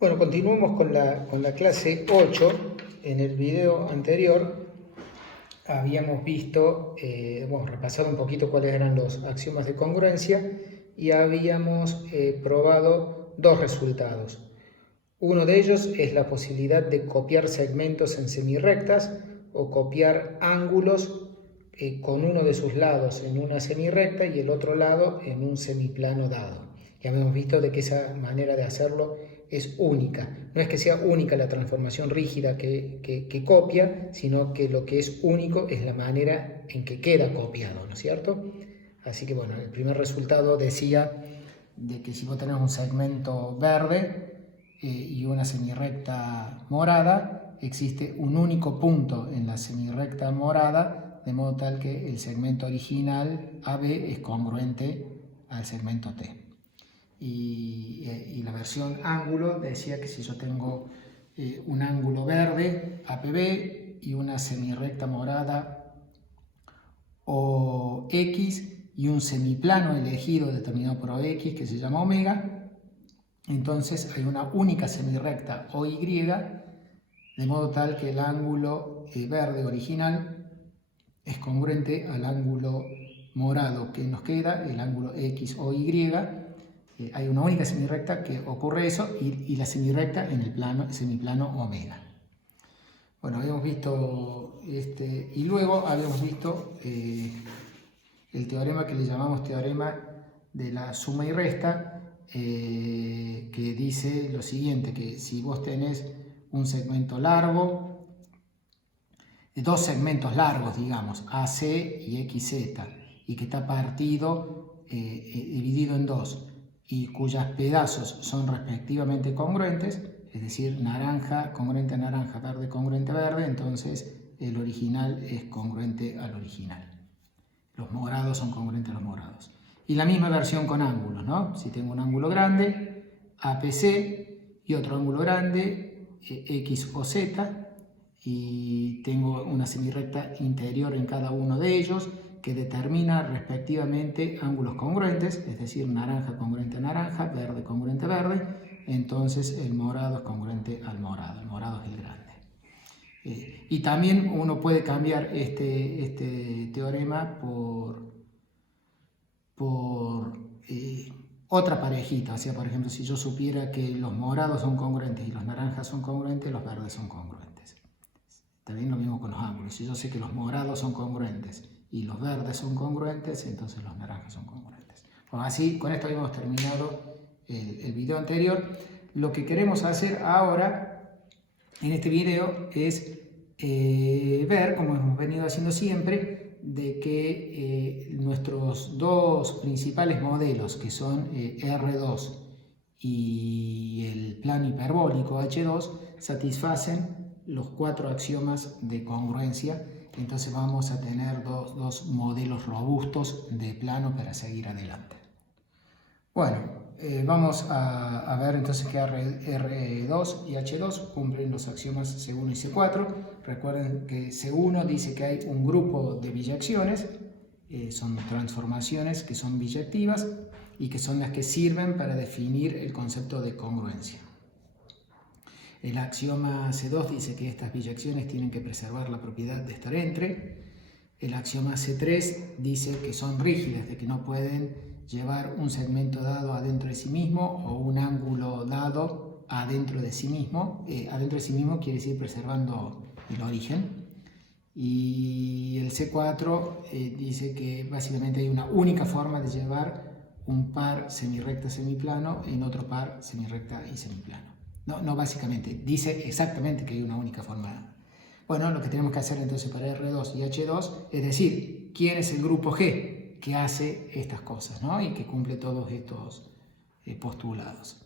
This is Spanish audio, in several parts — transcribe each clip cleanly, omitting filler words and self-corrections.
Bueno, continuamos con la clase 8. En el video anterior habíamos visto, hemos repasado un poquito cuáles eran los axiomas de congruencia y habíamos probado dos resultados. Uno de ellos es la posibilidad de copiar segmentos en semirrectas o copiar ángulos con uno de sus lados en una semirrecta y el otro lado en un semiplano dado. Ya hemos visto de que esa manera de hacerlo es única. No es que sea única la transformación rígida que copia, sino que lo que es único es la manera en que queda copiado, ¿no es cierto? Así que bueno, el primer resultado decía de que si vos tenés un segmento verde y una semirrecta morada, existe un único punto en la semirrecta morada, de modo tal que el segmento original AB es congruente al segmento T. Y la versión ángulo decía que si yo tengo un ángulo verde, APB, y una semirrecta morada o X, y un semiplano elegido determinado por X que se llama omega, entonces hay una única semirrecta OY, de modo tal que el ángulo verde original es congruente al ángulo morado que nos queda, el ángulo X o Y. Hay una única semirrecta que ocurre eso y la semirrecta en el semiplano omega. Bueno, habíamos visto y luego habíamos visto el teorema que le llamamos teorema de la suma y resta, que dice lo siguiente, que si vos tenés un segmento largo, dos segmentos largos, digamos, AC y XZ, y que está partido, dividido en dos, y cuyos pedazos son respectivamente congruentes, es decir, naranja congruente a naranja, verde congruente a verde, entonces el original es congruente al original. Los morados son congruentes a los morados. Y la misma versión con ángulos, ¿no? Si tengo un ángulo grande, APC, y otro ángulo grande, X o Z, y tengo una semirrecta interior en cada uno de ellos, que determina respectivamente ángulos congruentes, es decir, naranja congruente a naranja, verde congruente a verde, entonces el morado es congruente al morado, el morado es el grande. Y también uno puede cambiar este teorema por otra parejita, o sea, por ejemplo, si yo supiera que los morados son congruentes y los naranjas son congruentes, los verdes son congruentes. También lo mismo con los ángulos, si yo sé que los morados son congruentes y los verdes son congruentes, entonces los naranjas son congruentes. Bueno, así, con esto habíamos terminado el video anterior. Lo que queremos hacer ahora, en este video, es ver, como hemos venido haciendo siempre, de que nuestros dos principales modelos, que son R2 y el plano hiperbólico H2, satisfacen los cuatro axiomas de congruencia. Entonces vamos a tener dos modelos robustos de plano para seguir adelante. Bueno, vamos a ver entonces que R2 y H2 cumplen los axiomas C1 y C4. Recuerden que C1 dice que hay un grupo de biyecciones, son transformaciones que son biyectivas y que son las que sirven para definir el concepto de congruencia. El axioma C2 dice que estas biyecciones tienen que preservar la propiedad de estar entre. El axioma C3 dice que son rígidas, de que no pueden llevar un segmento dado adentro de sí mismo o un ángulo dado adentro de sí mismo. Adentro de sí mismo quiere decir preservando el origen. Y el C4 dice que básicamente hay una única forma de llevar un par semirrecta semiplano en otro par semirrecta y semiplano. No, básicamente, dice exactamente que hay una única forma. Bueno, lo que tenemos que hacer entonces para R2 y H2 es decir, ¿quién es el grupo G que hace estas cosas, ¿no? Y que cumple todos estos postulados?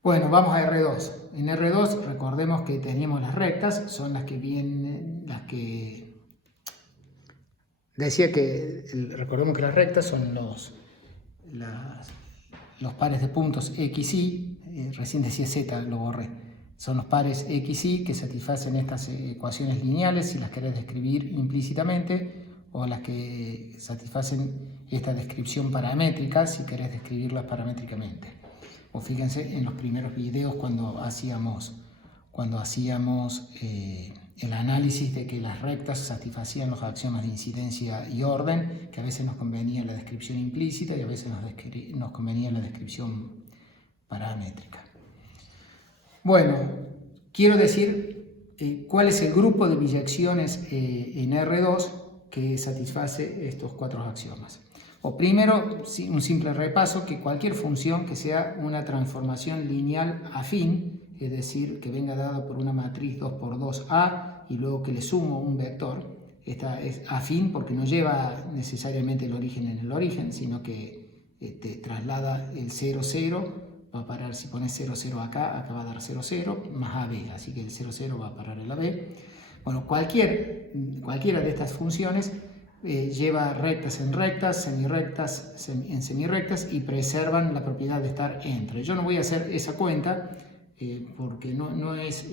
Bueno, vamos a R2. En R2 recordemos que teníamos las rectas, son las que vienen, las que... Decía que, recordemos que las rectas son los pares de puntos X, Y, recién decía Z, lo borré. Son los pares X, Y que satisfacen estas ecuaciones lineales si las querés describir implícitamente, o las que satisfacen esta descripción paramétrica si querés describirlas paramétricamente. O fíjense en los primeros videos cuando hacíamos el análisis de que las rectas satisfacían los axiomas de incidencia y orden, que a veces nos convenía la descripción implícita y a veces nos convenía la descripción paramétrica. Bueno, quiero decir cuál es el grupo de biyecciones en R2 que satisface estos 4 axiomas. O primero, un simple repaso, que cualquier función que sea una transformación lineal afín, es decir, que venga dada por una matriz 2×2A y luego que le sumo un vector, esta es afín porque no lleva necesariamente el origen en el origen, sino que te traslada el 0, 0, va a parar, si pones 0, 0 acá va a dar 0, 0, más AB, así que el 0, 0 va a parar el AB. Bueno, cualquiera de estas funciones lleva rectas en rectas, semirrectas en semirrectas y preservan la propiedad de estar entre. Yo no voy a hacer esa cuenta porque no es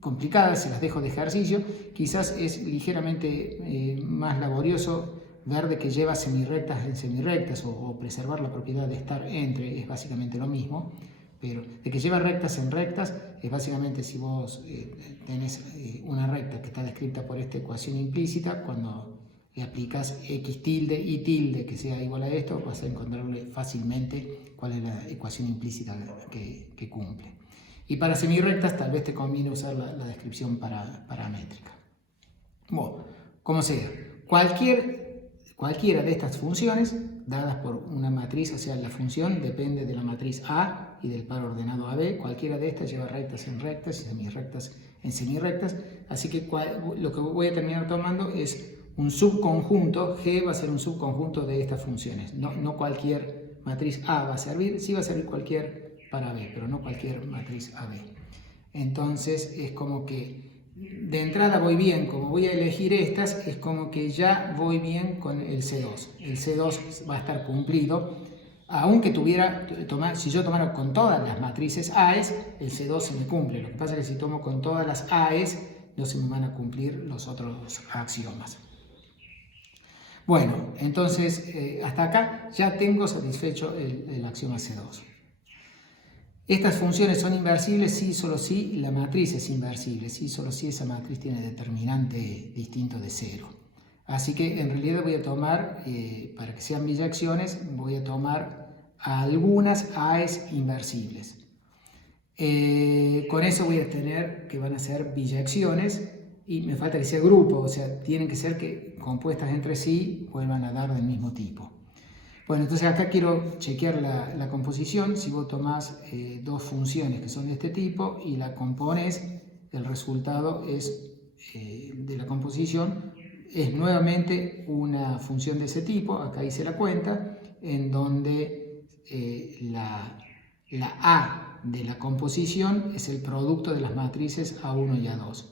complicada, se las dejo de ejercicio. Quizás es ligeramente más laborioso ver de que lleva semirrectas en semirrectas o preservar la propiedad de estar entre, es básicamente lo mismo. Pero de que lleva rectas en rectas es básicamente si vos tenés una recta que está descrita por esta ecuación implícita, cuando le aplicas x tilde y tilde que sea igual a esto, vas a encontrarle fácilmente cuál es la ecuación implícita que cumple. Y para semirrectas tal vez te conviene usar la descripción paramétrica. Bueno, como sea, cualquiera de estas funciones dadas por una matriz, o sea, la función depende de la matriz A y del par ordenado AB, cualquiera de estas lleva rectas en rectas y semirrectas en semirrectas, así que lo que voy a terminar tomando es un subconjunto, G va a ser un subconjunto de estas funciones, no cualquier matriz A va a servir, sí va a servir cualquier para B, pero no cualquier matriz AB. Entonces es como que de entrada voy bien, como voy a elegir estas, es como que ya voy bien con el C2. El C2 va a estar cumplido, aunque si yo tomara con todas las matrices AES, el C2 se me cumple. Lo que pasa es que si tomo con todas las AES, no se me van a cumplir los otros axiomas. Bueno, entonces hasta acá ya tengo satisfecho el axioma C2. Estas funciones son inversibles si solo si la matriz es inversible, si solo si esa matriz tiene determinante distinto de 0. Así que en realidad voy a tomar, para que sean biyecciones, voy a tomar algunas AES inversibles. Con eso voy a tener que van a ser biyecciones y me falta que sea grupo, o sea, tienen que ser que compuestas entre sí vuelvan a dar del mismo tipo. Bueno, entonces acá quiero chequear la composición. Si vos tomás dos funciones que son de este tipo y la compones, el resultado de la composición es nuevamente una función de ese tipo. Acá hice la cuenta, en donde la A de la composición es el producto de las matrices A1 y A2,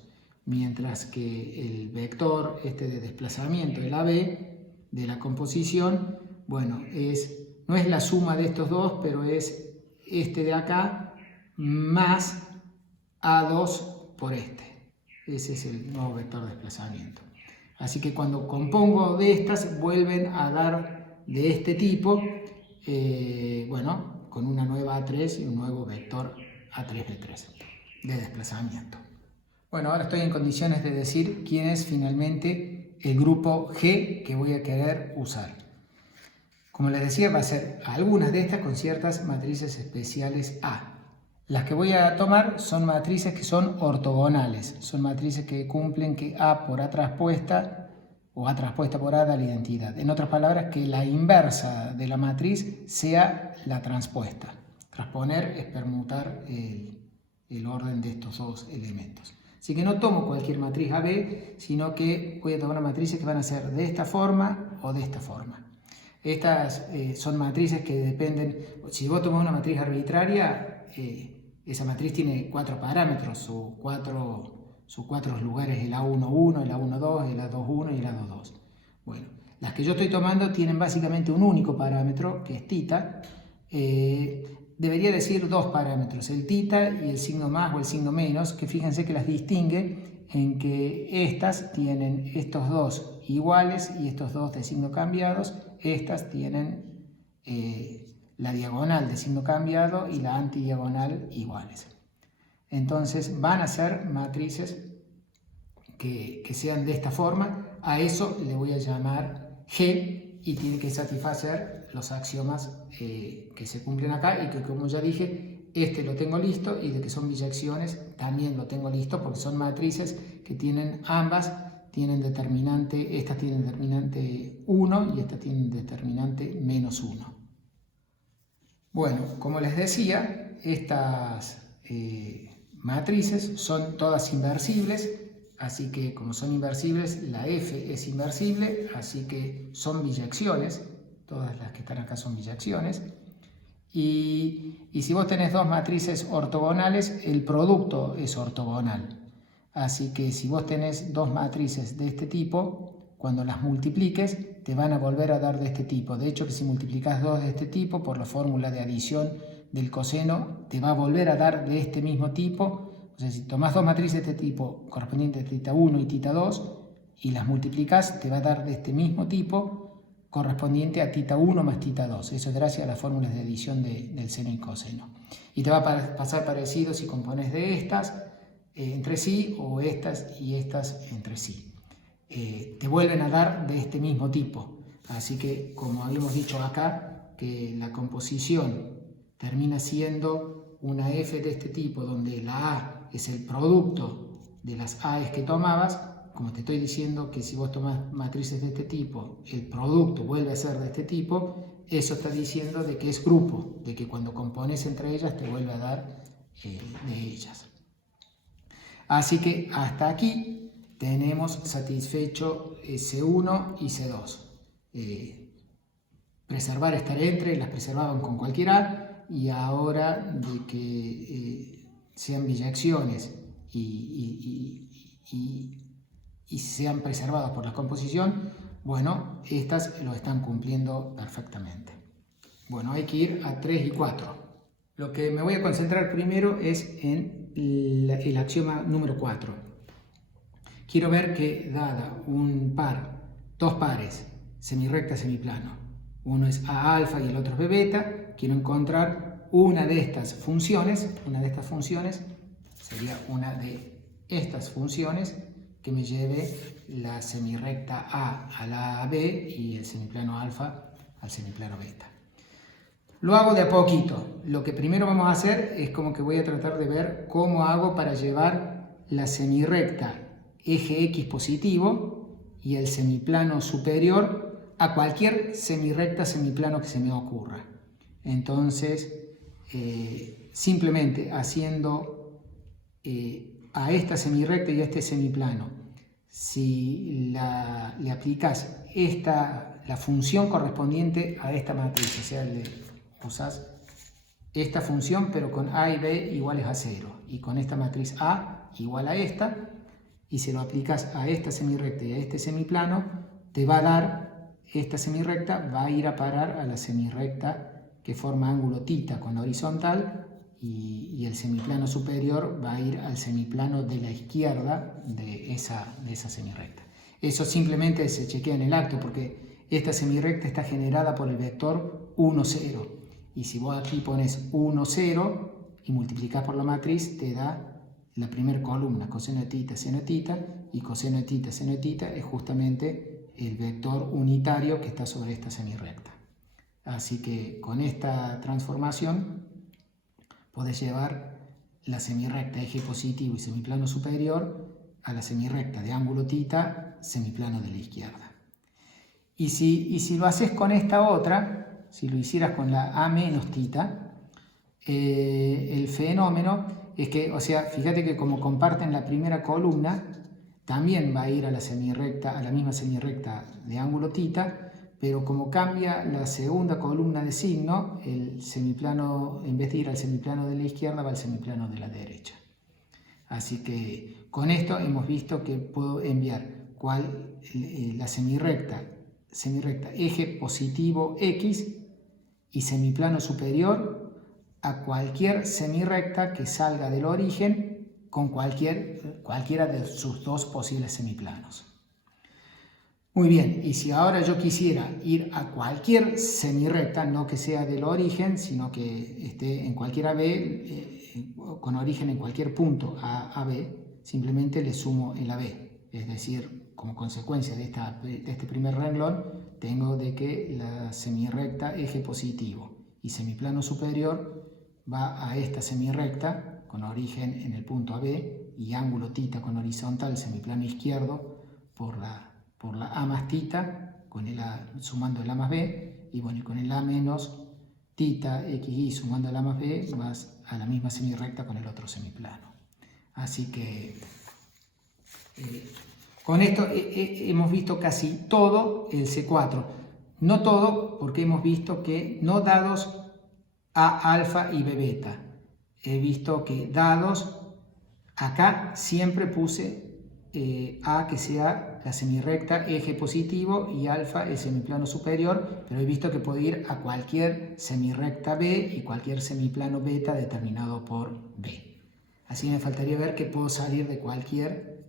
mientras que el vector de desplazamiento, el AB de la composición, bueno, no es la suma de estos dos, pero es este de acá más A2 por este. Ese es el nuevo vector de desplazamiento. Así que cuando compongo de estas, vuelven a dar de este tipo, bueno, con una nueva A3 y un nuevo vector A3B3 de desplazamiento. Bueno, ahora estoy en condiciones de decir quién es finalmente el grupo G que voy a querer usar. Como les decía, va a ser algunas de estas con ciertas matrices especiales A. Las que voy a tomar son matrices que son ortogonales, son matrices que cumplen que A por A transpuesta o A transpuesta por A da la identidad. En otras palabras, que la inversa de la matriz sea la transpuesta. Transponer es permutar el orden de estos dos elementos. Así que no tomo cualquier matriz AB, sino que voy a tomar matrices que van a ser de esta forma o de esta forma. Estas son matrices que dependen, si vos tomás una matriz arbitraria, esa matriz tiene 4 parámetros, sus cuatro lugares, el A11, el A12, el A21 y el A22. Bueno, las que yo estoy tomando tienen básicamente un único parámetro, que es θ. Debería decir dos parámetros, el θ y el signo más o el signo menos, que fíjense que las distingue en que estas tienen estos dos iguales y estos dos de signo cambiados. Estas tienen la diagonal de signo cambiado y la antidiagonal iguales. Entonces van a ser matrices que sean de esta forma. A eso le voy a llamar G y tiene que satisfacer los axiomas que se cumplen acá y que, como ya dije, este lo tengo listo, y de que son biyecciones también lo tengo listo, porque son matrices que tienen ambas, tienen determinante, estas tienen determinante 1 y estas tienen determinante menos 1. Bueno, como les decía, estas matrices son todas inversibles, así que como son inversibles, la F es inversible, así que son biyecciones, todas las que están acá son biyecciones. Y si vos tenés dos matrices ortogonales, el producto es ortogonal. Así que si vos tenés dos matrices de este tipo, cuando las multipliques, te van a volver a dar de este tipo. De hecho, que si multiplicas dos de este tipo, por la fórmula de adición del coseno, te va a volver a dar de este mismo tipo. O sea, si tomás dos matrices de este tipo, correspondientes a θ1 y θ2, y las multiplicas, te va a dar de este mismo tipo, correspondiente a θ1 más θ2. Eso es gracias a las fórmulas de adición del seno y coseno. Y te va a pasar parecido si compones de estas entre sí, o estas y estas entre sí. Te vuelven a dar de este mismo tipo. Así que, como habíamos dicho acá, que la composición termina siendo una F de este tipo, donde la A es el producto de las A's que tomabas. Como te estoy diciendo que si vos tomas matrices de este tipo, el producto vuelve a ser de este tipo, eso está diciendo de que es grupo, de que cuando compones entre ellas te vuelve a dar de ellas. Así que hasta aquí tenemos satisfecho C1 y C2. Preservar, estar entre, las preservaban con cualquier A, y ahora de que sean biyecciones y sean preservadas por la composición, bueno, estas lo están cumpliendo perfectamente. Bueno, hay que ir a 3 y 4. Lo que me voy a concentrar primero es en el axioma número 4. Quiero ver que, dada un par, dos pares, semirrecta, semiplano, uno es A alfa y el otro es B beta, quiero encontrar una de estas funciones sería una de estas funciones que me lleve la semirrecta A a la B y el semiplano alfa al semiplano beta. Lo hago de a poquito. Lo que primero vamos a hacer es como que voy a tratar de ver cómo hago para llevar la semirrecta eje X positivo y el semiplano superior a cualquier semirrecta semiplano que se me ocurra. Entonces, simplemente haciendo a esta semirrecta y a este semiplano, si le aplicas la función correspondiente a esta matriz, o sea, usas esta función pero con A y B iguales a 0, y con esta matriz A igual a esta, y se lo aplicas a esta semirrecta y a este semiplano, te va a dar, esta semirrecta va a ir a parar a la semirrecta que forma ángulo θ con la horizontal, y el semiplano superior va a ir al semiplano de la izquierda de esa semirrecta. Eso simplemente se chequea en el acto, porque esta semirrecta está generada por el vector 1, 0. Y si vos aquí pones 1, 0 y multiplicás por la matriz, te da la primera columna, coseno de θ, seno de θ, y coseno de θ, seno de θ es justamente el vector unitario que está sobre esta semirrecta. Así que con esta transformación podés llevar la semirrecta eje positivo y semiplano superior a la semirrecta de ángulo θ, semiplano de la izquierda. Y si lo haces con esta otra, si lo hicieras con la A menos θ, el fenómeno es que, o sea, fíjate que como comparten la primera columna, también va a ir a la semirrecta, a la misma semirrecta de ángulo θ, pero como cambia la segunda columna de signo, el semiplano, en vez de ir al semiplano de la izquierda, va al semiplano de la derecha. Así que con esto hemos visto que puedo enviar la semirrecta eje positivo X y semiplano superior a cualquier semirrecta que salga del origen con cualquiera de sus dos posibles semiplanos. Muy bien, y si ahora yo quisiera ir a cualquier semirrecta, no que sea del origen, sino que esté en cualquier AB, con origen en cualquier punto a B, simplemente le sumo el AB. Es decir, como consecuencia de este primer renglón, tengo de que la semirrecta eje positivo y semiplano superior va a esta semirrecta con origen en el punto AB y ángulo θ con horizontal semiplano izquierdo por la A más θ, con el A, sumando el A más B, y bueno, y con el A menos θ, xy sumando el A más B, vas a la misma semirrecta con el otro semiplano. Así que con esto hemos visto casi todo el C4. No todo, porque hemos visto que no dados A alfa y B beta. He visto que dados, acá siempre puse A que sea la semirrecta eje positivo y alfa el semiplano superior, pero he visto que puedo ir a cualquier semirrecta B y cualquier semiplano beta determinado por B. Así me faltaría ver que puedo salir de cualquier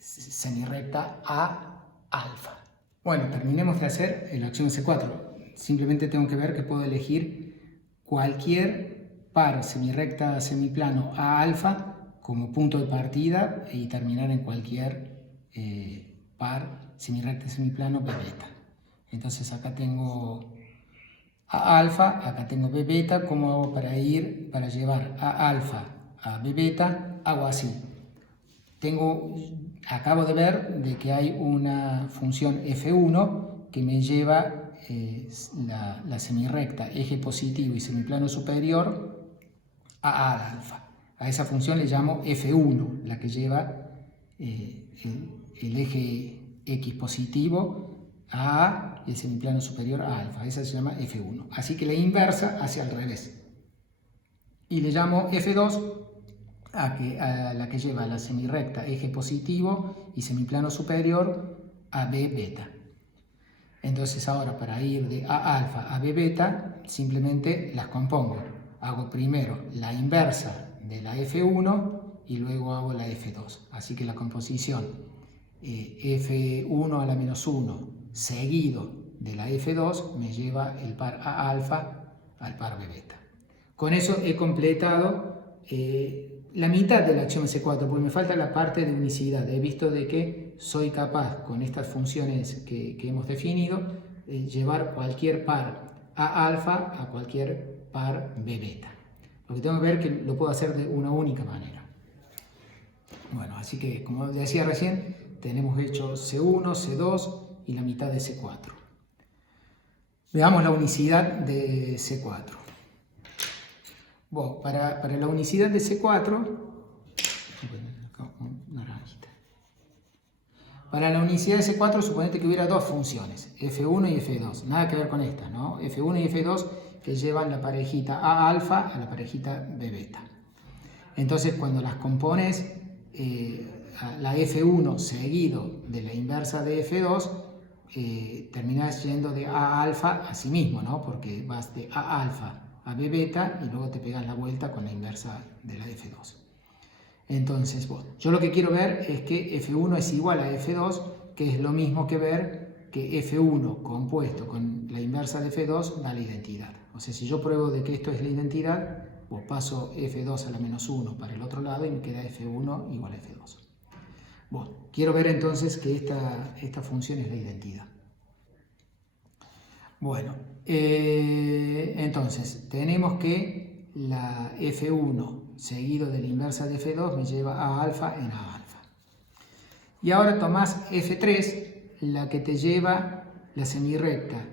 semirrecta A alfa. Bueno, terminemos de hacer la acción C4. Simplemente tengo que ver que puedo elegir cualquier par semirrecta semiplano A alfa como punto de partida y terminar en cualquier par semirrecta semiplano B beta. Entonces acá tengo A alfa, acá tengo B beta. ¿Cómo hago para llevar A alfa a B beta? Hago así. Acabo de ver de que hay una función F1 que me lleva la semirrecta eje positivo y semiplano superior a A alfa. A esa función le llamo F1, la que lleva el eje X positivo a A y el semiplano superior a alfa. Esa se llama F1. Así que la inversa hacia al revés. Y le llamo F2 a la que lleva la semirrecta eje positivo y semiplano superior a B beta. Entonces ahora para ir de A alfa a B beta simplemente las compongo. Hago primero la inversa de la F1 y luego hago la F2. Así que la composición F1 a la menos 1 seguido de la F2 me lleva el par A alfa al par B beta. Con eso he completado la mitad de la acción C4, porque me falta la parte de unicidad. He visto de que soy capaz con estas funciones que hemos definido llevar cualquier par A alfa a cualquier par B beta. Lo que tengo que ver es que lo puedo hacer de una única manera. Bueno, así que como decía recién, tenemos hecho C1, C2 y la mitad de C4. Veamos la unicidad de C4. Bueno, para la unicidad de C4, para la unicidad de C4 suponete que hubiera dos funciones, F1 y F2, nada que ver con esta, ¿no? F1 y F2 que llevan la parejita A alfa a la parejita B beta. Entonces cuando las compones, la F1 seguido de la inversa de F2, terminas yendo de A alfa a sí mismo, ¿no? Porque vas de A alfa a B beta y luego te pegas la vuelta con la inversa de la F2. Entonces, bueno, yo lo que quiero ver es que F1 es igual a F2, que es lo mismo que ver que F1 compuesto con la inversa de F2 da la identidad. O sea, si yo pruebo de que esto es la identidad, pues paso F2 a la menos 1 para el otro lado y me queda F1 igual a F2. Bueno, quiero ver entonces que esta función es la identidad. Bueno, entonces tenemos que la F1 seguido de la inversa de F2 me lleva a alfa en A alfa. Y ahora tomás F3, la que te lleva la semirrecta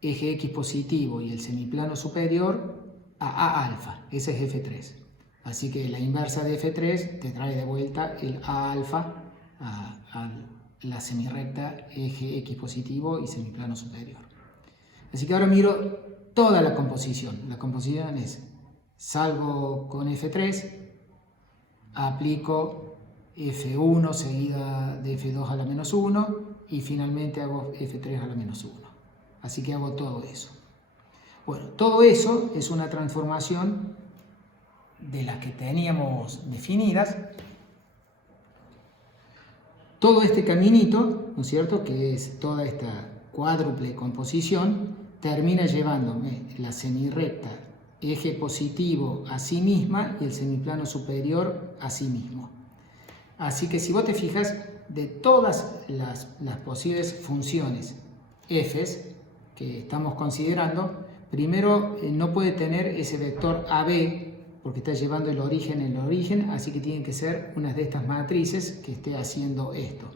eje X positivo y el semiplano superior a A alfa. Ese es F3. Así que la inversa de F3 te trae de vuelta el A alfa a la semirrecta eje X positivo y semiplano superior. Así que ahora miro toda la composición. La composición es, salgo con F3, aplico F1 seguida de F2 a la menos 1 y finalmente hago F3 a la menos 1. Así que hago todo eso. Bueno, todo eso es una transformación de las que teníamos definidas. todo este caminito, ¿no es cierto?, que es toda esta cuádruple composición, termina llevándome la semirrecta eje positivo a sí misma y el semiplano superior a sí mismo. Así que si vos te fijas, de todas las posibles funciones f's que estamos considerando, primero no puede tener ese vector AB porque está llevando el origen en el origen, así que tienen que ser una de estas matrices que esté haciendo esto.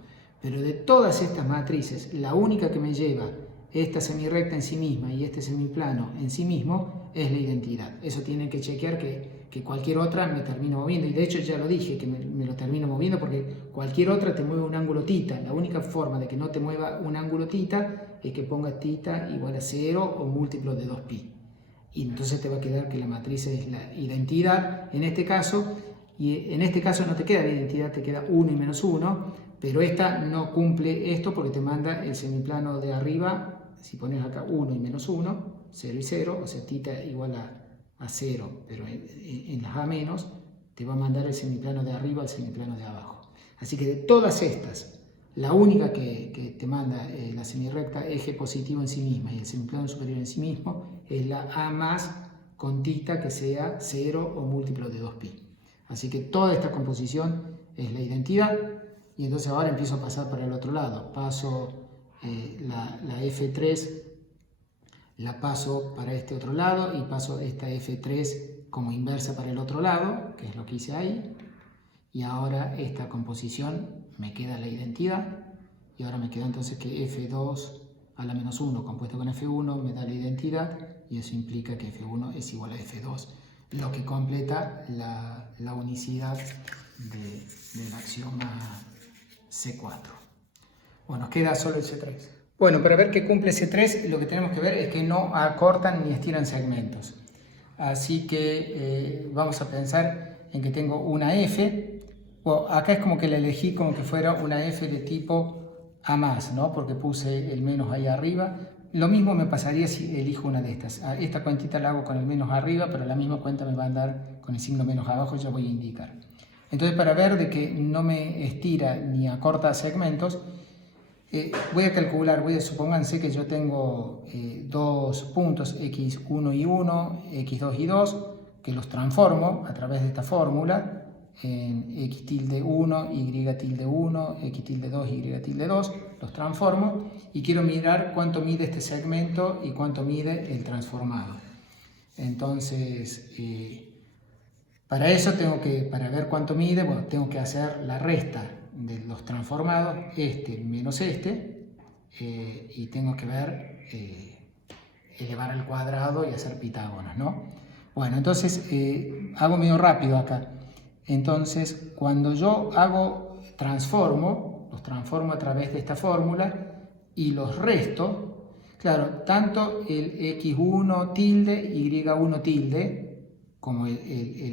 Pero de todas estas matrices, la única que me lleva esta semirrecta en sí misma y este semiplano en sí mismo es la identidad. Eso tienen que chequear que cualquier otra me termina moviendo, y de hecho ya lo dije, que me lo termino moviendo porque cualquier otra te mueve un ángulo tita. La única forma de que no te mueva un ángulo tita es que pongas tita igual a 0 o múltiplo de 2pi. Y entonces te va a quedar que la matriz es la identidad en este caso, y en este caso no te queda la identidad, te queda 1 y menos 1, pero esta no cumple esto porque te manda el semiplano de arriba. Si pones acá 1 y menos 1, 0 y 0, o sea, tita igual a 0, pero en las A menos, te va a mandar el semiplano de arriba al semiplano de abajo. Así que de todas estas, la única que te manda la semirrecta eje positivo en sí misma y el semiplano superior en sí mismo es la A más con tita que sea 0 o múltiplo de 2pi. Así que toda esta composición es la identidad, y entonces ahora empiezo a pasar para el otro lado. Paso la F3, la paso para este otro lado y paso esta F3 como inversa para el otro lado, que es lo que hice ahí. Y ahora esta composición me queda la identidad, y ahora me queda entonces que F2 a la menos 1 compuesto con F1 me da la identidad, y eso implica que F1 es igual a F2, lo que completa la unicidad del axioma C4. Bueno, queda solo el C3. Bueno, para ver que cumple C3, lo que tenemos que ver es que no acortan ni estiran segmentos. Así que vamos a pensar en que tengo una F. Bueno, acá es como que la elegí como que fuera una F de tipo A+, ¿no? Porque puse el menos ahí arriba. Lo mismo me pasaría si elijo una de estas. Esta cuentita la hago con el menos arriba, pero la misma cuenta me va a andar con el signo menos abajo, ya voy a indicar. Entonces, para ver de que no me estira ni acorta segmentos, voy a calcular, supónganse que yo tengo dos puntos x1 y 1, x2 y 2, que los transformo a través de esta fórmula en x tilde 1, y tilde 1, x tilde 2, y tilde 2, los transformo y quiero mirar cuánto mide este segmento y cuánto mide el transformado. Entonces, para eso para ver cuánto mide, bueno, tengo que hacer la resta de los transformados, este menos este, y tengo que ver, elevar al cuadrado y hacer Pitágoras, ¿no? Bueno, entonces hago medio rápido acá. Entonces, cuando yo los transformo a través de esta fórmula y los resto, claro, tanto el x1 tilde, y1 tilde, como el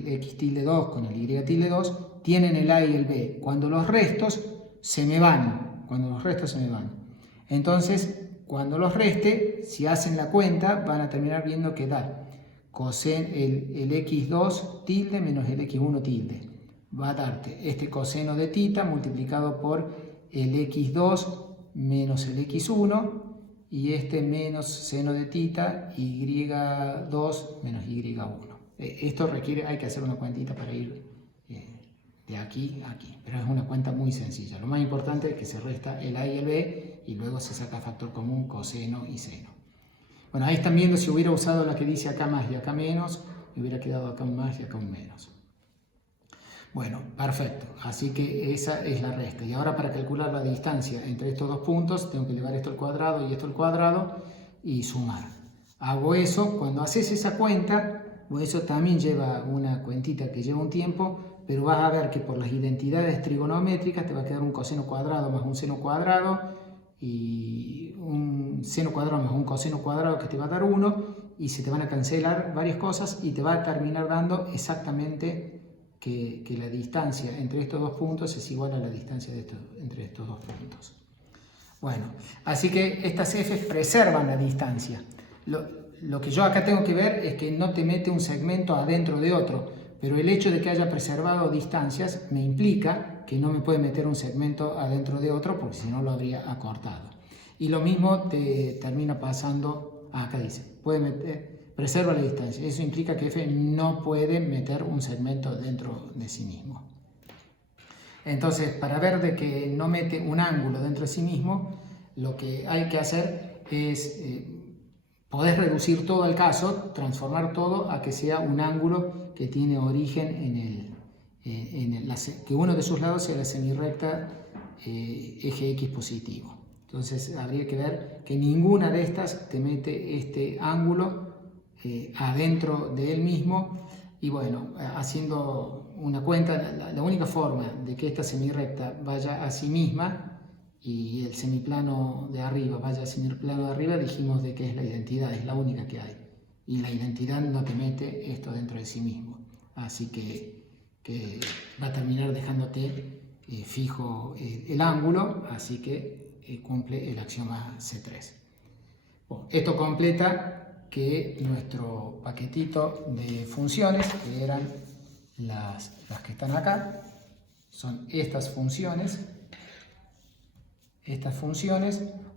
x tilde 2 con el y tilde 2, tienen el a y el b. Cuando los restos se me van, entonces, cuando los reste, si hacen la cuenta, van a terminar viendo que da el x2 tilde menos el x1 tilde. Va a darte este coseno de tita multiplicado por el x2 menos el x1, y este menos seno de tita y2 menos y1. Esto hay que hacer una cuentita para ir de aquí a aquí, pero es una cuenta muy sencilla. Lo más importante es que se resta el a y el b y luego se saca factor común coseno y seno. Bueno, ahí están viendo, si hubiera usado la que dice acá más y acá menos, me hubiera quedado acá un más y acá un menos. Bueno, perfecto, así que esa es la resta. Y ahora, para calcular la distancia entre estos dos puntos, tengo que elevar esto al cuadrado y esto al cuadrado y sumar. Hago eso. Cuando haces esa cuenta, eso también lleva una cuentita que lleva un tiempo, pero vas a ver que por las identidades trigonométricas te va a quedar un coseno cuadrado más un seno cuadrado, y un seno cuadrado más un coseno cuadrado que te va a dar 1, y se te van a cancelar varias cosas y te va a terminar dando exactamente que la distancia entre estos dos puntos es igual a la distancia entre estos dos puntos. Bueno, así que estas f's preservan la distancia. Lo que yo acá tengo que ver es que no te mete un segmento adentro de otro, pero el hecho de que haya preservado distancias me implica que no me puede meter un segmento adentro de otro, porque si no lo habría acortado. Y lo mismo te termina pasando, acá dice, preserva la distancia. Eso implica que F no puede meter un segmento dentro de sí mismo. Entonces, para ver de que no mete un ángulo dentro de sí mismo, lo que hay que hacer es poder reducir todo el caso, transformar todo a que sea un ángulo que tiene origen que uno de sus lados sea la semirrecta eje X positivo. Entonces habría que ver que ninguna de estas te mete este ángulo adentro de él mismo. Y bueno, haciendo una cuenta, la única forma de que esta semirrecta vaya a sí misma y el semiplano de arriba vaya al semiplano de arriba, dijimos de que es la identidad, es la única que hay. Y la identidad no te mete esto dentro de sí mismo. Así que va a terminar dejándote fijo el ángulo, así que cumple el axioma C3. Bueno, esto completa que nuestro paquetito de funciones, que eran las que están acá, son estas funciones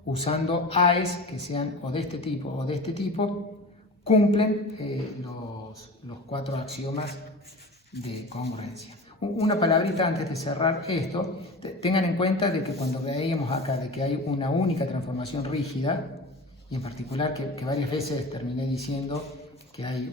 usando AES que sean o de este tipo o de este tipo, cumplen los 4 axiomas de congruencia. Una palabrita antes de cerrar esto, tengan en cuenta de que cuando veíamos acá de que hay una única transformación rígida, y en particular que varias veces terminé diciendo que hay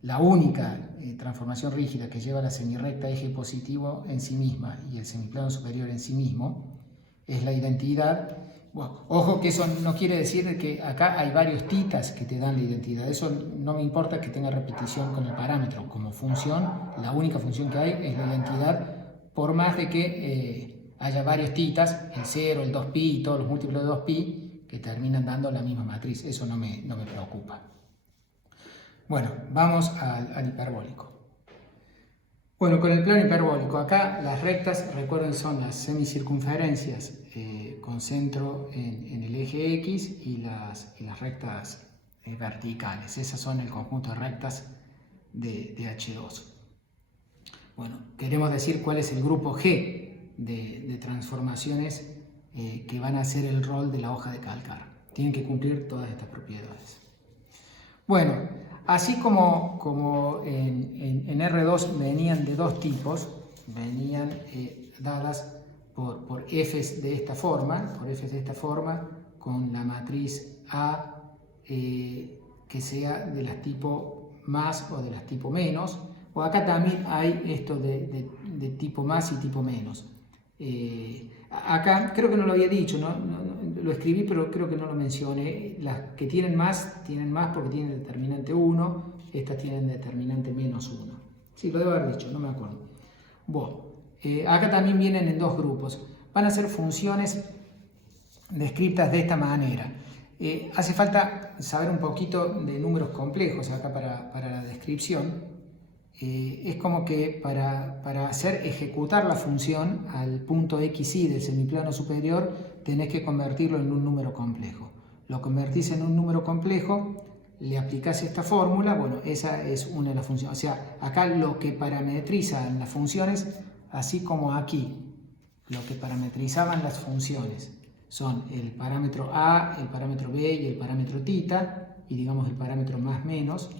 la única transformación rígida que lleva la semirrecta eje positivo en sí misma y el semiplano superior en sí mismo, es la identidad. Bueno, ojo que eso no quiere decir que acá hay varios titas que te dan la identidad. Eso no me importa que tenga repetición con el parámetro. Como función, la única función que hay es la identidad, por más de que haya varios titas, el 0, el 2pi y todos los múltiplos de 2pi, que terminan dando la misma matriz. Eso no me preocupa. Bueno, vamos al hiperbólico. Bueno, con el plano hiperbólico, acá las rectas, recuerden, son las semicircunferencias con centro en el eje X y las rectas verticales. Esas son el conjunto de rectas de H2. Bueno, queremos decir cuál es el grupo G de transformaciones que van a hacer el rol de la hoja de calcar. Tienen que cumplir todas estas propiedades. Bueno, así como en R2 venían de dos tipos, venían dadas por f's de esta forma, con la matriz A que sea de las tipo más o de las tipo menos, o acá también hay esto de tipo más y tipo menos. Acá creo que no lo había dicho, lo escribí pero creo que no lo mencioné. Las que tienen más porque tienen determinante 1, estas tienen determinante menos 1. Sí, lo debo haber dicho, no me acuerdo. Bueno, acá también vienen en dos grupos. Van a ser funciones descritas de esta manera. Hace falta saber un poquito de números complejos acá para la descripción. Es como que para hacer ejecutar la función al punto xy del semiplano superior tenés que convertirlo en un número complejo. Lo convertís en un número complejo, le aplicás esta fórmula, bueno, esa es una de las funciones. O sea, acá lo que parametriza en las funciones, así como aquí, lo que parametrizaban las funciones son el parámetro A, el parámetro B y el parámetro θ, y digamos el parámetro más menos.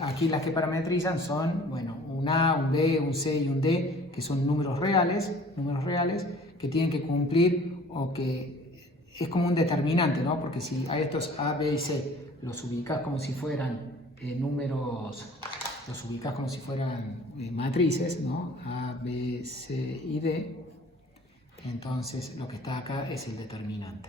Aquí las que parametrizan son, bueno, un A, un B, un C y un D, que son números reales que tienen que cumplir, o que es como un determinante, ¿no? Porque si a estos A, B y C los ubicás como si fueran números, los ubicás como si fueran matrices, ¿no? A, B, C y D, entonces lo que está acá es el determinante.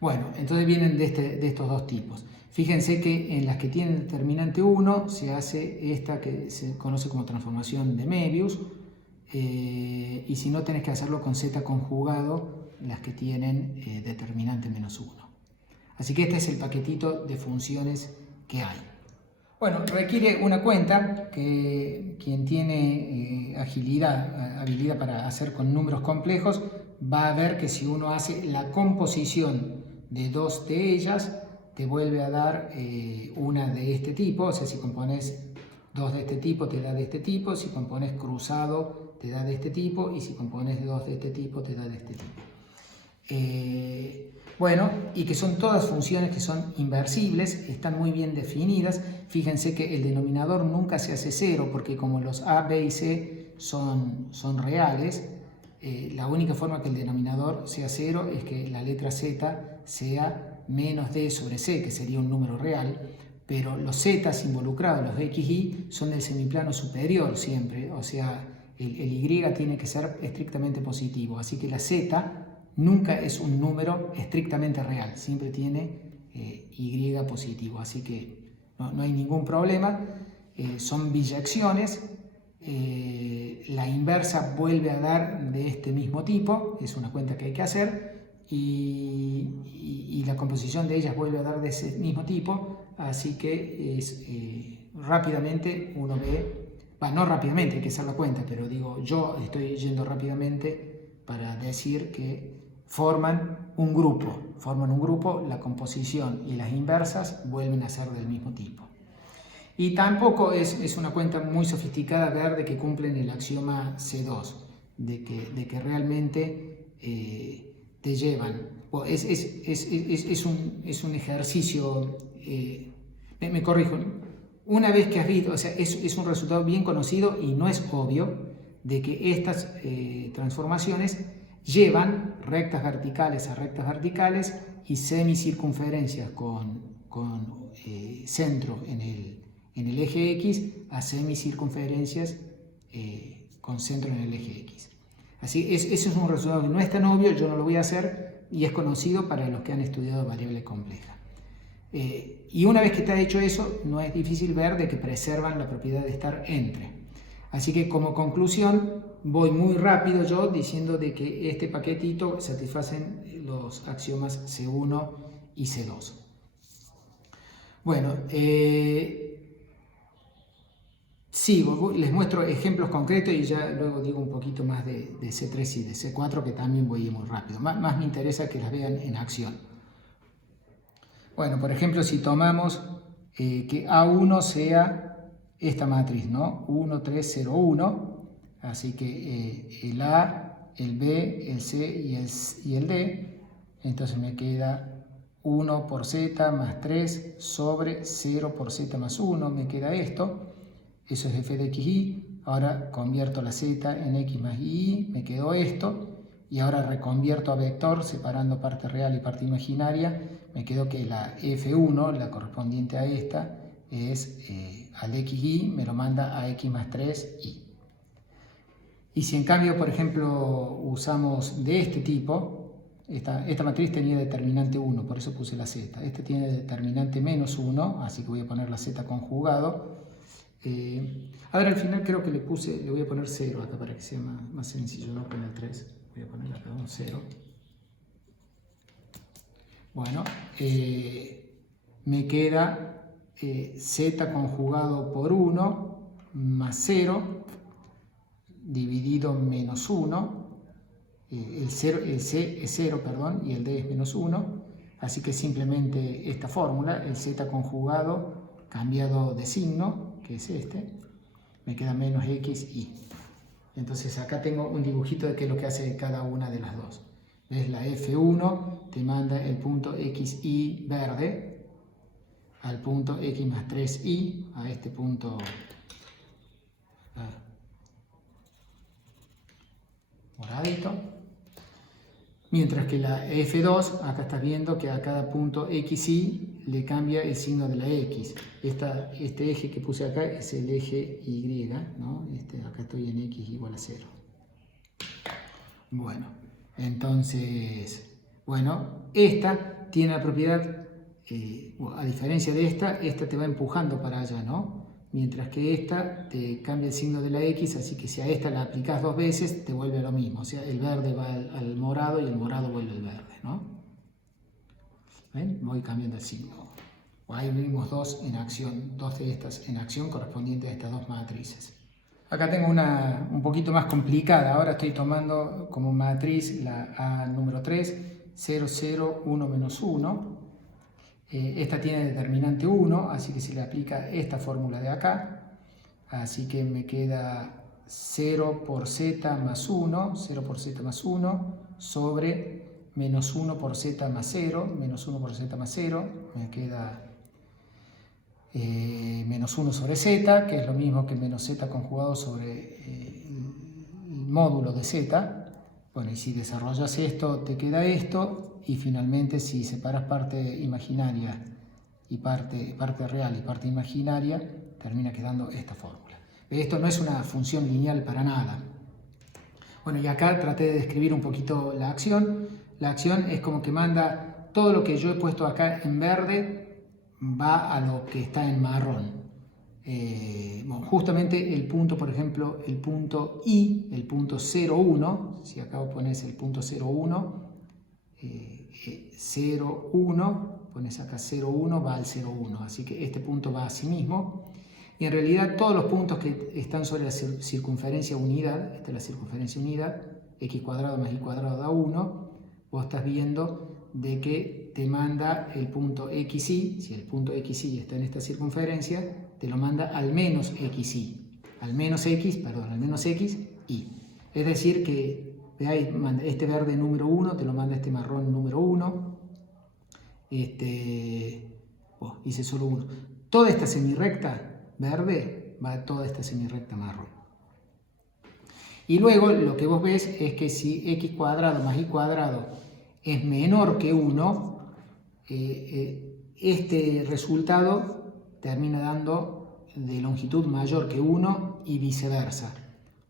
Bueno, entonces vienen de estos dos tipos. Fíjense que en las que tienen determinante 1 se hace esta que se conoce como transformación de Möbius, y si no tenés que hacerlo con z conjugado las que tienen determinante menos 1. Así que este es el paquetito de funciones que hay. Bueno, requiere una cuenta que quien tiene habilidad para hacer con números complejos va a ver que si uno hace la composición de dos de ellas te vuelve a dar una de este tipo. O sea, si compones 2 de este tipo te da de este tipo, si compones cruzado te da de este tipo, y si compones 2 de este tipo te da de este tipo. Bueno, y que son todas funciones que son inversibles, están muy bien definidas. Fíjense que el denominador nunca se hace 0, porque como los a, b y c son reales, la única forma que el denominador sea 0 es que la letra z sea menos d sobre c, que sería un número real, pero los z involucrados, los x, y, son del semiplano superior siempre, o sea, el y tiene que ser estrictamente positivo, así que la z nunca es un número estrictamente real, siempre tiene y positivo, así que no hay ningún problema. Son biyecciones, la inversa vuelve a dar de este mismo tipo, es una cuenta que hay que hacer, y la composición de ellas vuelve a dar de ese mismo tipo, así que rápidamente uno ve, no rápidamente, hay que hacer la cuenta, pero digo, yo estoy yendo rápidamente para decir que forman un grupo, la composición y las inversas vuelven a ser del mismo tipo. Y tampoco es una cuenta muy sofisticada ver de que cumplen el axioma C2, de que realmente te llevan. Es un ejercicio, me corrijo, una vez que has visto, o sea, es un resultado bien conocido y no es obvio de que estas transformaciones llevan rectas verticales a rectas verticales y semicircunferencias con centro en el eje X a semicircunferencias con centro en el eje X. Así, ese es un resultado que no es tan obvio, yo no lo voy a hacer, y es conocido para los que han estudiado variable compleja. Y una vez que está hecho eso, no es difícil ver de que preservan la propiedad de estar entre. Así que como conclusión, voy muy rápido yo diciendo de que este paquetito satisfacen los axiomas C1 y C2. Bueno, sigo, les muestro ejemplos concretos y ya luego digo un poquito más de C3 y de C4, que también voy a ir muy rápido. Más me interesa que las vean en acción. Bueno, por ejemplo, si tomamos que A1 sea esta matriz, ¿no? 1, 3, 0, 1. Así que el A, el B, el C y el D. Entonces me queda 1 por Z más 3 sobre 0 por Z más 1. Me queda esto. Eso es f de x, y. Ahora convierto la z en x más y, me quedó esto. Y ahora reconvierto a vector, separando parte real y parte imaginaria. Me quedó que la f1, la correspondiente a esta, es al xy, me lo manda a x más 3y. Y si en cambio, por ejemplo, usamos de este tipo, esta matriz tenía determinante 1, por eso puse la z. Esta tiene determinante menos 1, así que voy a poner la z conjugado. A ver, al final creo que le voy a poner 0 acá para que sea más sencillo, no poner 3. Voy a poner acá un 0. Bueno, me queda z conjugado por 1 más 0 dividido menos 1. El c es 0, perdón, y el d es menos 1. Así que simplemente esta fórmula, el z conjugado cambiado de signo, que es este, me queda menos xy. Entonces acá tengo un dibujito de qué es lo que hace cada una de las dos. ¿Ves? La F1 te manda el punto xy verde al punto x más 3y, a este punto moradito. Mientras que la F2, acá estás viendo que a cada punto xy le cambia el signo de la x. Este eje que puse acá es el eje y, ¿no? Acá estoy en x igual a 0. Bueno, entonces, bueno, esta tiene la propiedad, a diferencia de esta te va empujando para allá, ¿no? Mientras que esta te cambia el signo de la x, así que si a esta la aplicas 2 veces, te vuelve lo mismo. O sea, el verde va al morado y el morado vuelve al verde, ¿no? ¿Ven? Voy cambiando el signo. Ahí vimos dos en acción, dos de estas en acción correspondientes a estas dos matrices. Acá tengo una un poquito más complicada. Ahora estoy tomando como matriz la A número 3, 0, 0, 1, menos 1. Esta tiene determinante 1, así que se le aplica esta fórmula de acá. Así que me queda 0 por z más 1, 0 por z más 1, sobre menos 1 por z más 0, menos 1 por z más 0, me queda menos 1 sobre z, que es lo mismo que menos z conjugado sobre el módulo de z. Bueno, y si desarrollas esto, te queda esto, y finalmente si separas parte imaginaria y parte real y parte imaginaria, termina quedando esta fórmula. Esto no es una función lineal para nada. Bueno, y acá traté de describir un poquito la acción. La acción es como que manda todo lo que yo he puesto acá en verde, va a lo que está en marrón. Bueno, justamente el punto, por ejemplo, el punto I, el punto 0,1, si acá vos pones el punto 0,1, 0,1, pones acá 0,1, va al 0,1, así que este punto va a sí mismo. Y en realidad todos los puntos que están sobre la circunferencia unidad, esta es la circunferencia unidad, x cuadrado más y cuadrado da 1, vos estás viendo de que te manda el punto xy, si el punto xy está en esta circunferencia, te lo manda al menos xy, al menos x, y. Es decir que, veáis, este verde número 1 te lo manda este marrón número 1, hice solo 1. Toda esta semirrecta verde va a toda esta semirrecta marrón. Y luego lo que vos ves es que si x cuadrado más y cuadrado es menor que 1, este resultado termina dando de longitud mayor que 1 y viceversa.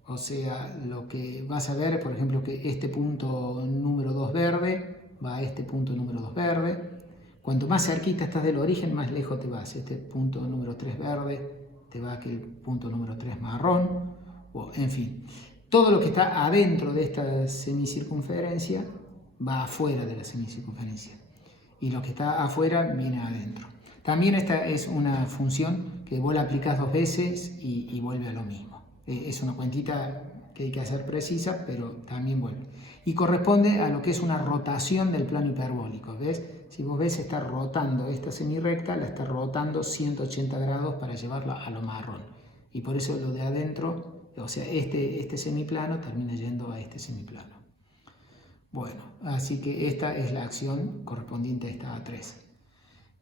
O sea, lo que vas a ver, por ejemplo, que este punto número 2 verde va a este punto número 2 verde. Cuanto más cerquita estás del origen, más lejos te vas. Este punto número 3 verde te va a aquel punto número 3 marrón. En fin, todo lo que está adentro de esta semicircunferencia va afuera de la semicircunferencia. Y lo que está afuera viene adentro. También esta es una función que vos la aplicás 2 veces y vuelve a lo mismo. Es una cuentita que hay que hacer precisa, pero también vuelve. Y corresponde a lo que es una rotación del plano hiperbólico. ¿Ves? Si vos ves, está rotando esta semirrecta, la está rotando 180 grados para llevarla a lo marrón. Y por eso lo de adentro, o sea, este semiplano termina yendo a este semiplano. Bueno, así que esta es la acción correspondiente a esta A3.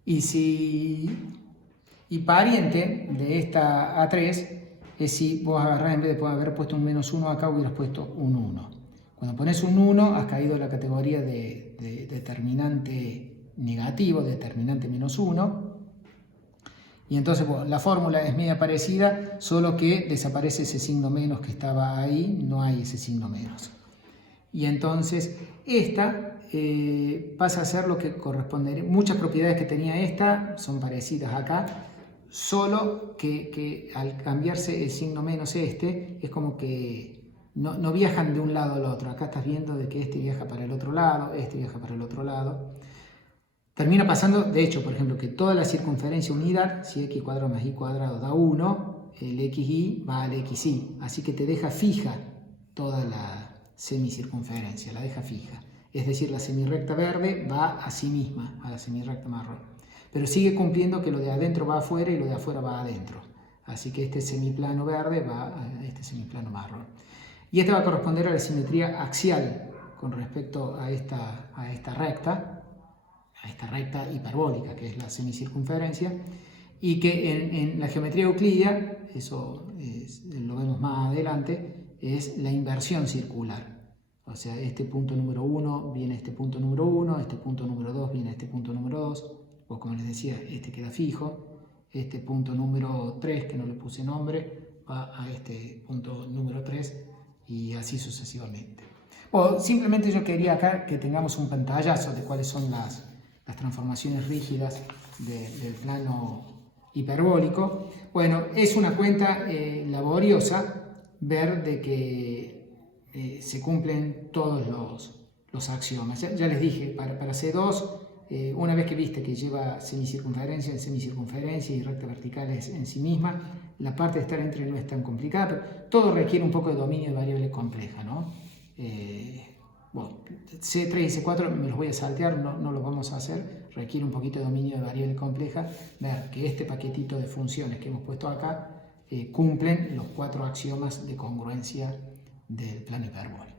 Y pariente de esta A3 es si vos agarrás, en vez de haber puesto un menos 1 acá, hubieras puesto un 1. Cuando pones un 1, has caído en la categoría de determinante negativo, determinante menos 1. Y entonces, bueno, la fórmula es media parecida, solo que desaparece ese signo menos que estaba ahí, no hay ese signo menos. Y entonces esta pasa a ser lo que correspondería. Muchas propiedades que tenía esta son parecidas acá, solo que al cambiarse el signo menos es como que no viajan de un lado al otro. Acá estás viendo de que este viaja para el otro lado, este viaja para el otro lado. Termina pasando, de hecho, por ejemplo, que toda la circunferencia unidad, si x cuadrado más y cuadrado da 1, el xy va al xy, así que te deja fija toda la semicircunferencia, la deja fija. Es decir, la semirrecta verde va a sí misma, a la semirrecta marrón. Pero sigue cumpliendo que lo de adentro va afuera y lo de afuera va adentro. Así que este semiplano verde va a este semiplano marrón. Y esta va a corresponder a la simetría axial con respecto a esta recta hiperbólica, que es la semicircunferencia, y que en la geometría euclídea, eso lo vemos más adelante, es la inversión circular. O sea, este punto número 1 viene a este punto número 1, este punto número 2 viene a este punto número 2, o como les decía, este queda fijo, este punto número 3, que no le puse nombre, va a este punto número 3, y así sucesivamente. Bueno, simplemente yo quería acá que tengamos un pantallazo de cuáles son las transformaciones rígidas del plano hiperbólico. Bueno, es una cuenta laboriosa ver de que se cumplen todos los axiomas. Ya les dije, para C2, una vez que viste que lleva semicircunferencia en semicircunferencia y recta verticales en sí misma, la parte de estar entre no es tan complicada, pero todo requiere un poco de dominio de variable compleja, ¿no? Bueno, C3 y C4 me los voy a saltear, no los vamos a hacer, requiere un poquito de dominio de variable compleja, ver que este paquetito de funciones que hemos puesto acá cumplen los 4 axiomas de congruencia del plano hiperbólico.